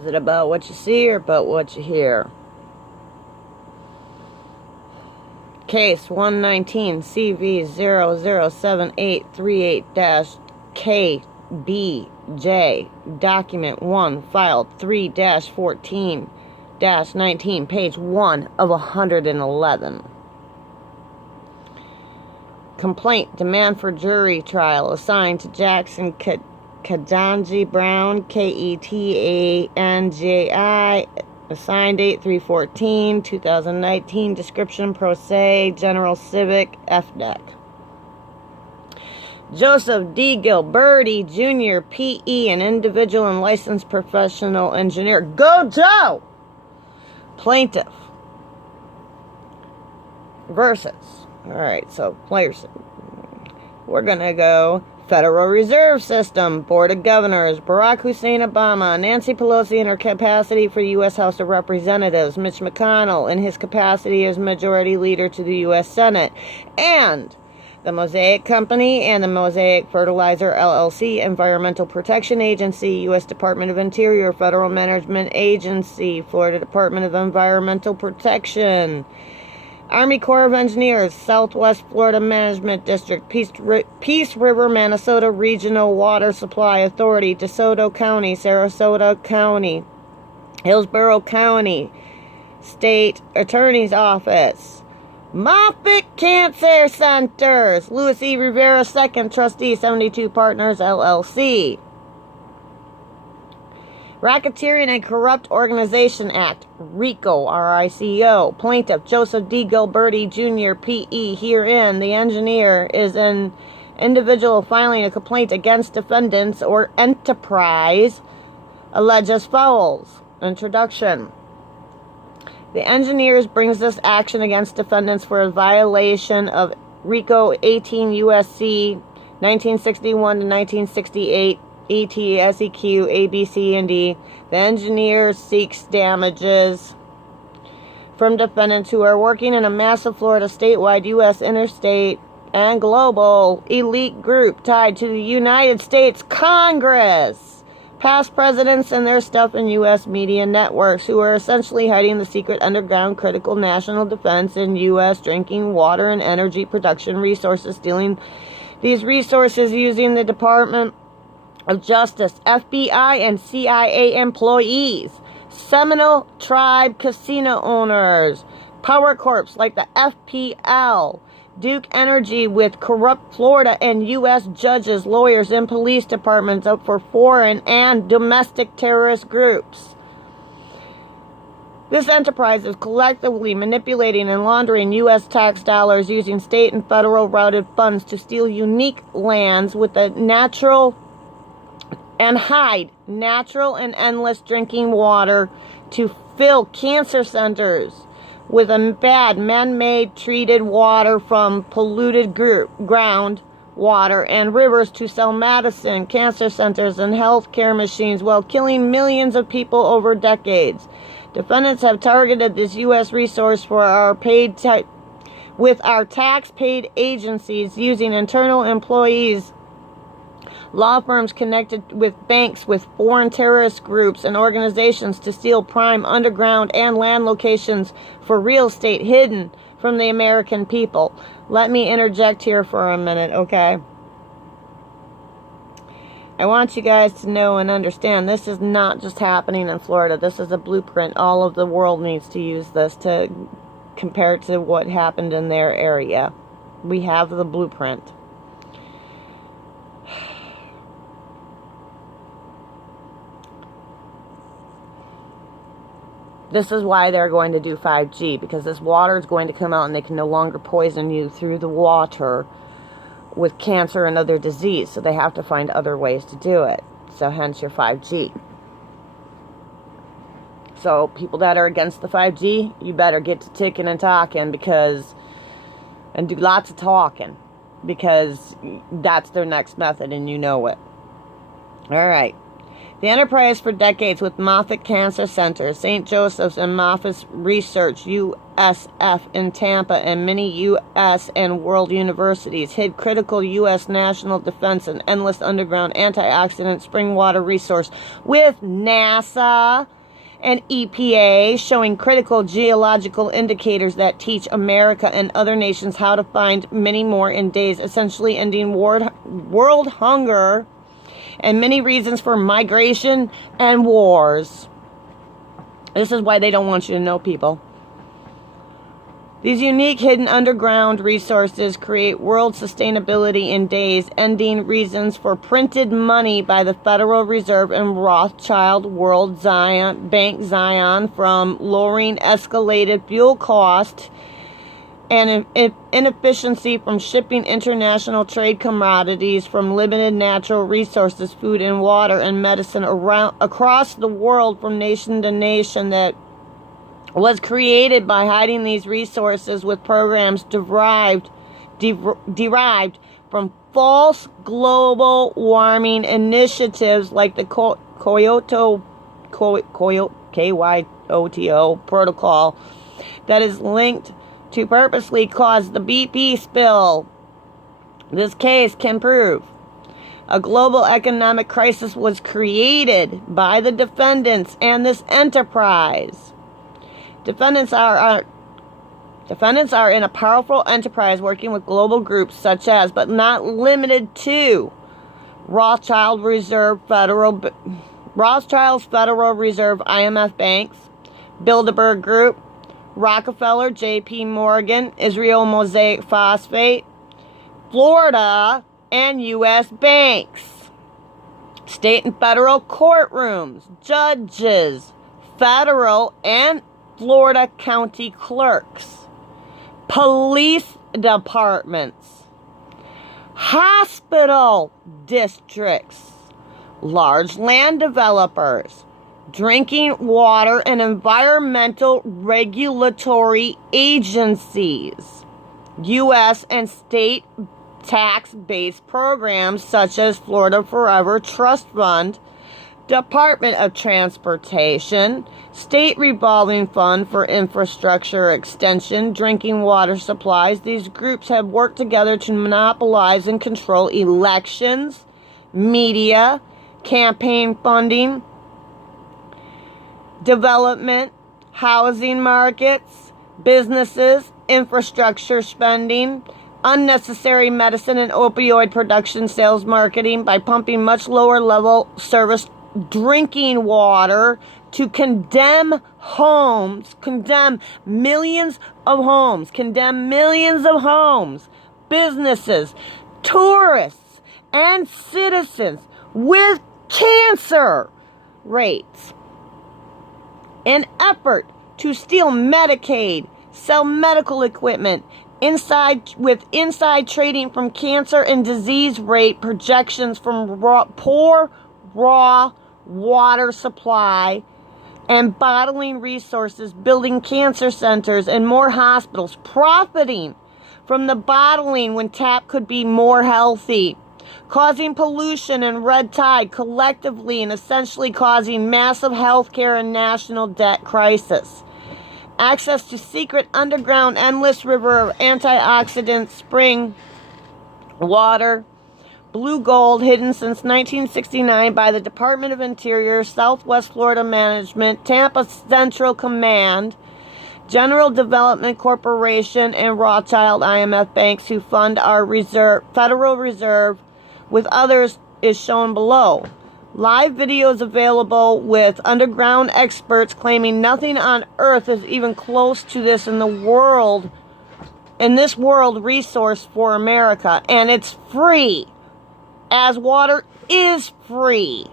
Is it about what you see or about what you hear? Case 119 CV007838-KBJ. Document 1, filed 3-14-19, page 1 of 111. Complaint, demand for jury trial assigned to Jackson Ketanji Brown, Ketanji, assigned date 3/14/2019, description pro se, General Civic, FDEC. Joseph D. Gilberti, Jr., P.E., an individual and licensed professional engineer. Go Joe! Plaintiff. Versus. Alright, so players. We're going to go Federal Reserve System, Board of Governors, Barack Hussein Obama, Nancy Pelosi in her capacity for U.S. House of Representatives, Mitch McConnell in his capacity as Majority Leader to the U.S. Senate, and the Mosaic Company and the Mosaic Fertilizer LLC, Environmental Protection Agency, U.S. Department of Interior, Federal Management Agency, Florida Department of Environmental Protection, Army Corps of Engineers, Southwest Florida Management District, Peace River, Minnesota Regional Water Supply Authority, DeSoto County, Sarasota County, Hillsborough County, State Attorney's Office, Moffitt Cancer Centers, Louis E. Rivera II, Trustee, 72 Partners, LLC. Racketeering and Corrupt Organization Act, RICO, R-I-C-O. Plaintiff, Joseph D. Gilberti, Jr., P.E. Herein, the engineer is an individual filing a complaint against defendants or enterprise alleged as follows. Introduction. The engineers brings this action against defendants for a violation of RICO 18 U.S.C. 1961 to 1968, E.T., S.E.Q., A, B, C, and D. The engineer seeks damages from defendants who are working in a massive Florida statewide, U.S. interstate, and global elite group tied to the United States Congress, past presidents and their stuff in U.S. media networks, who are essentially hiding the secret underground critical national defense in U.S. drinking water and energy production resources, stealing these resources using the Department of Justice, FBI, and CIA employees, Seminole Tribe casino owners, power corps like the FPL, Duke Energy with corrupt Florida and U.S. judges, lawyers, and police departments up for foreign and domestic terrorist groups. This enterprise is collectively manipulating and laundering U.S. tax dollars using state and federal routed funds to steal unique lands with a natural and hide natural and endless drinking water to fill cancer centers with a bad man-made treated water from polluted ground water and rivers to sell medicine, cancer centers, and health care machines while killing millions of people over decades. Defendants have targeted this U.S. resource for our with our tax-paid agencies using internal employees, law firms connected with banks, with foreign terrorist groups and organizations to steal prime underground and land locations for real estate hidden from the American people. Let me interject here for a minute, okay? I want you guys to know and understand this is not just happening in Florida. This is a blueprint. All of the world needs to use this to compare it to what happened in their area. We have the blueprint. This is why they're going to do 5G, because this water is going to come out and they can no longer poison you through the water with cancer and other disease. So they have to find other ways to do it. So hence your 5G. So people that are against the 5G, you better get to ticking and talking and do lots of talking, because that's their next method and you know it. All right. The enterprise for decades with Moffitt Cancer Center, St. Joseph's, and Moffitt's Research, USF in Tampa and many U.S. and world universities, hid critical U.S. national defense and endless underground antioxidant spring water resource with NASA and EPA, showing critical geological indicators that teach America and other nations how to find many more in days, essentially ending world hunger and many reasons for migration and wars. This is why they don't want you to know, people. These unique hidden underground resources create world sustainability in days, ending reasons for printed money by the Federal Reserve and Rothschild World Bank Zion, from lowering escalated fuel cost and inefficiency from shipping international trade commodities, from limited natural resources, food and water and medicine across the world, from nation to nation, that was created by hiding these resources with programs derived from false global warming initiatives like the Kyoto protocol that is linked to purposely cause the BP spill. This case can prove a global economic crisis was created by the defendants and this enterprise. Defendants are in a powerful enterprise working with global groups such as, but not limited to, Rothschild's Federal Reserve, IMF banks, Bilderberg Group, Rockefeller, J.P. Morgan, Israel Mosaic Phosphate, Florida, and U.S. banks, state and federal courtrooms, judges, federal and Florida county clerks, police departments, hospital districts, large land developers, drinking water and environmental regulatory agencies, U.S. and state tax-based programs such as Florida Forever Trust Fund, Department of Transportation, State Revolving Fund for Infrastructure Extension, drinking water supplies. These groups have worked together to monopolize and control elections, media, campaign funding, development, housing markets, businesses, infrastructure spending, unnecessary medicine and opioid production, sales, marketing, by pumping much lower level service drinking water to condemn millions of homes, businesses, tourists, and citizens with cancer rates. An effort to steal Medicaid, sell medical equipment, inside trading from cancer and disease rate projections from poor raw water supply and bottling resources, building cancer centers and more hospitals, profiting from the bottling when tap could be more healthy, causing pollution and red tide collectively and essentially causing massive healthcare and national debt crisis. Access to secret underground endless river of antioxidant spring water, blue gold, hidden since 1969 by the Department of Interior, Southwest Florida Management, Tampa Central Command, General Development Corporation, and Rothschild IMF banks who fund our Federal Reserve, with others is shown below. Live videos available with underground experts claiming nothing on earth is even close to this in this world resource for America, and it's free, as water is free.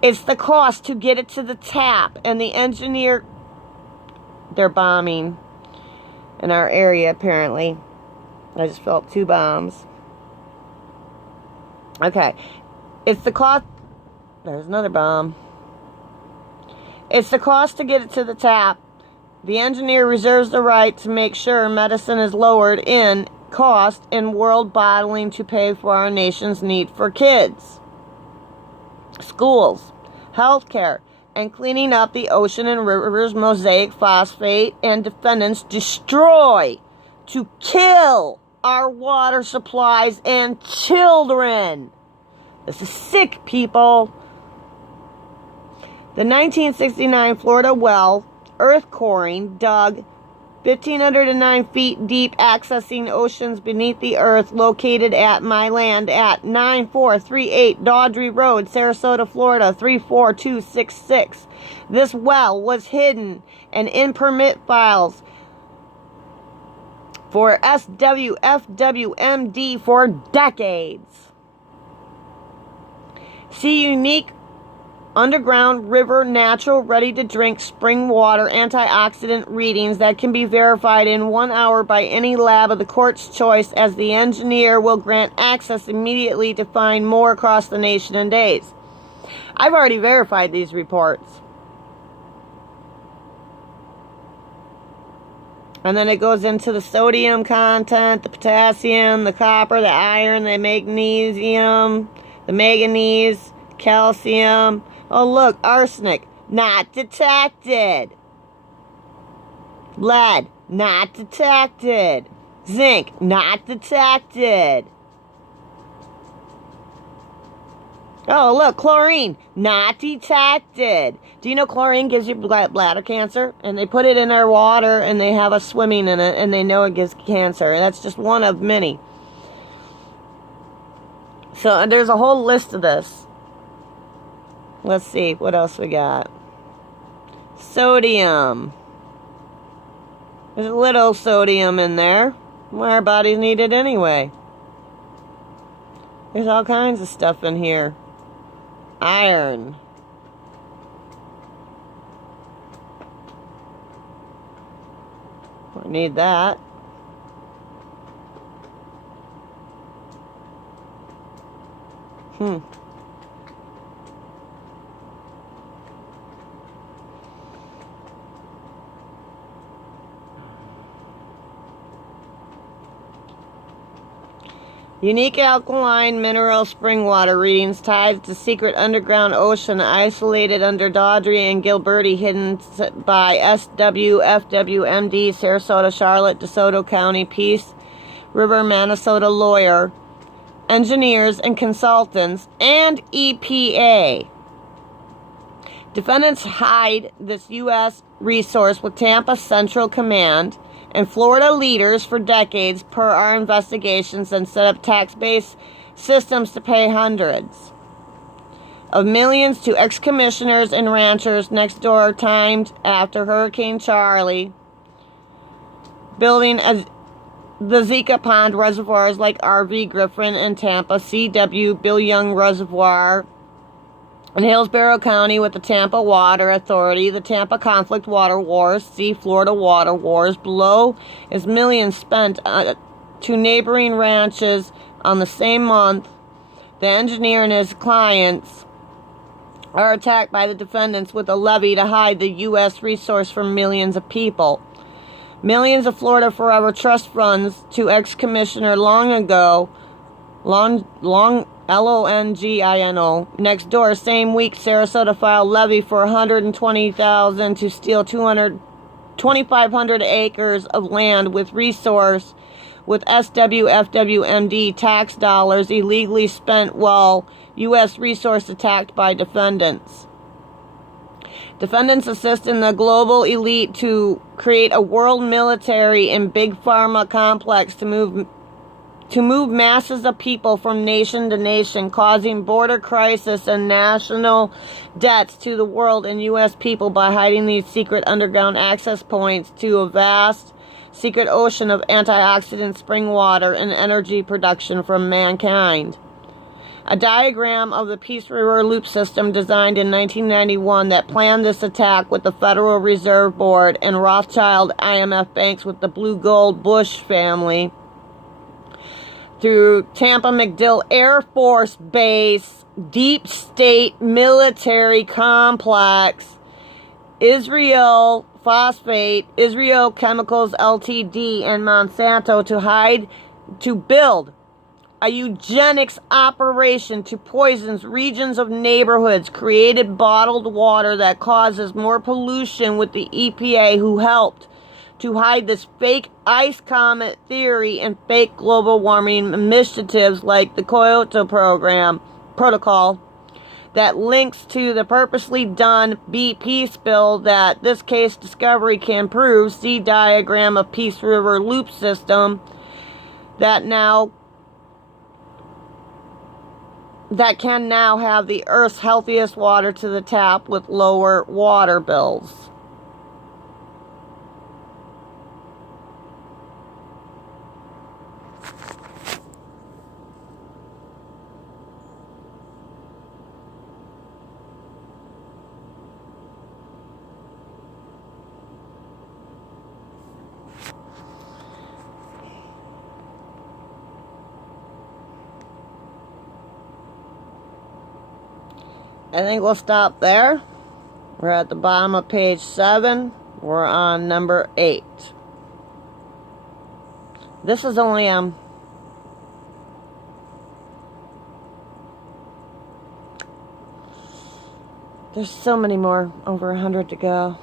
It's the cost to get it to the tap, and the engineer, they're bombing in our area apparently. I just felt 2 bombs. Okay. It's the cost. There's another bomb. It's the cost to get it to the tap. The engineer reserves the right to make sure medicine is lowered in cost in world bottling to pay for our nation's need for kids, schools, healthcare, and cleaning up the ocean and rivers mosaic phosphate, and defendants destroy to kill our water supplies and children. This is sick, people. The 1969 Florida well, earth coring, dug 1,509 feet deep, accessing oceans beneath the earth, located at my land at 9438 Dawdry Road, Sarasota, Florida, 34266. This well was hidden and in permit files for SWFWMD for decades. See unique underground river natural ready-to-drink spring water antioxidant readings that can be verified in 1 hour by any lab of the court's choice, as the engineer will grant access immediately to find more across the nation in days. I've already verified these reports. And then it goes into the sodium content, the potassium, the copper, the iron, the magnesium, the manganese, calcium. Oh, look, arsenic, not detected. Lead, not detected. Zinc, not detected. Oh, look, chlorine, not detected. Do you know chlorine gives you bladder cancer? And they put it in our water, and they have us swimming in it, and they know it gives cancer. And that's just one of many. So there's a whole list of this. Let's see, what else we got? Sodium. There's a little sodium in there. Well, our bodies need it anyway. There's all kinds of stuff in here. Iron. I need that. Unique alkaline mineral spring water readings tied to secret underground ocean isolated under Dawdry and Gilberty, hidden by SWFWMD, Sarasota, Charlotte, DeSoto County, Peace River, Minnesota lawyer, engineers and consultants, and EPA. Defendants hide this U.S. resource with Tampa Central Command and Florida leaders for decades, per our investigations, and set up tax-based systems to pay hundreds of millions to ex-commissioners and ranchers next door, timed after Hurricane Charlie, building the Zika Pond reservoirs like RV Griffin and Tampa, CW Bill Young Reservoir, in Hillsborough County with the Tampa Water Authority, the Tampa Conflict Water Wars, see Florida Water Wars. Below is millions spent to neighboring ranches on the same month. The engineer and his clients are attacked by the defendants with a levy to hide the U.S. resource from millions of people. Millions of Florida Forever Trust funds to ex-commissioner Longino, next door. Same week, Sarasota filed levy for $120,000 to steal 2,500 acres of land with resource with SWFWMD tax dollars illegally spent while U.S. resource attacked by defendants. Defendants assist in the global elite to create a world military and big pharma complex to move masses of people from nation to nation, causing border crisis and national debts to the world and U.S. people by hiding these secret underground access points to a vast secret ocean of antioxidant spring water and energy production from mankind. A diagram of the Peace River Loop system designed in 1991 that planned this attack with the Federal Reserve Board and Rothschild IMF banks with the Blue Gold Bush family through Tampa MacDill Air Force Base, deep state military complex, Israel Phosphate, Israel Chemicals Ltd, and Monsanto to build a eugenics operation to poison regions of neighborhoods, created bottled water that causes more pollution with the EPA, who helped to hide this fake ice comet theory and fake global warming initiatives like the Kyoto Protocol that links to the purposely done BP spill that this case discovery can prove. See diagram of Peace River loop system that can now have the Earth's healthiest water to the tap with lower water bills. I think we'll stop there. We're at the bottom of page 7. We're on number 8. This is only there's so many more, over 100 to go.